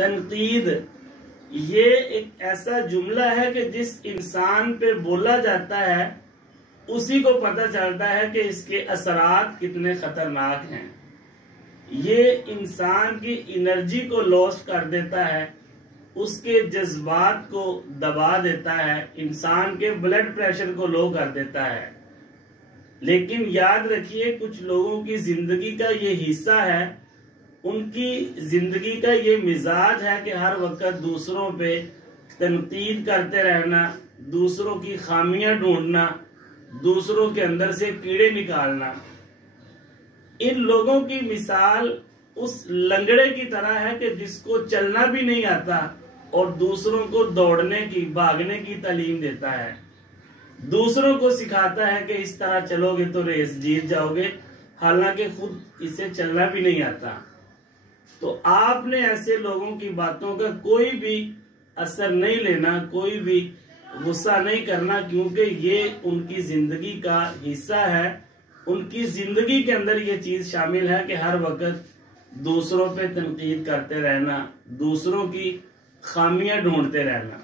तनकीद ये एक ऐसा जुमला है कि जिस इंसान पे बोला जाता है उसी को पता चलता है कि इसके असरात कितने खतरनाक हैं। ये इंसान की एनर्जी को लॉस कर देता है, उसके जज्बात को दबा देता है, इंसान के ब्लड प्रेशर को लो कर देता है। लेकिन याद रखिए, कुछ लोगों की जिंदगी का ये हिस्सा है, उनकी जिंदगी का ये मिजाज है कि हर वक्त दूसरों पे तनकीद करते रहना, दूसरों की खामियां ढूंढना, दूसरों के अंदर से कीड़े निकालना। इन लोगों की मिसाल उस लंगड़े की तरह है कि जिसको चलना भी नहीं आता और दूसरों को दौड़ने की, भागने की तालीम देता है, दूसरों को सिखाता है कि इस तरह चलोगे तो रेस जीत जाओगे, हालांकि खुद इसे चलना भी नहीं आता। तो आपने ऐसे लोगों की बातों का कोई भी असर नहीं लेना, कोई भी गुस्सा नहीं करना, क्योंकि ये उनकी जिंदगी का हिस्सा है। उनकी जिंदगी के अंदर ये चीज शामिल है कि हर वक्त दूसरों पे तनकीद करते रहना, दूसरों की खामियां ढूंढते रहना।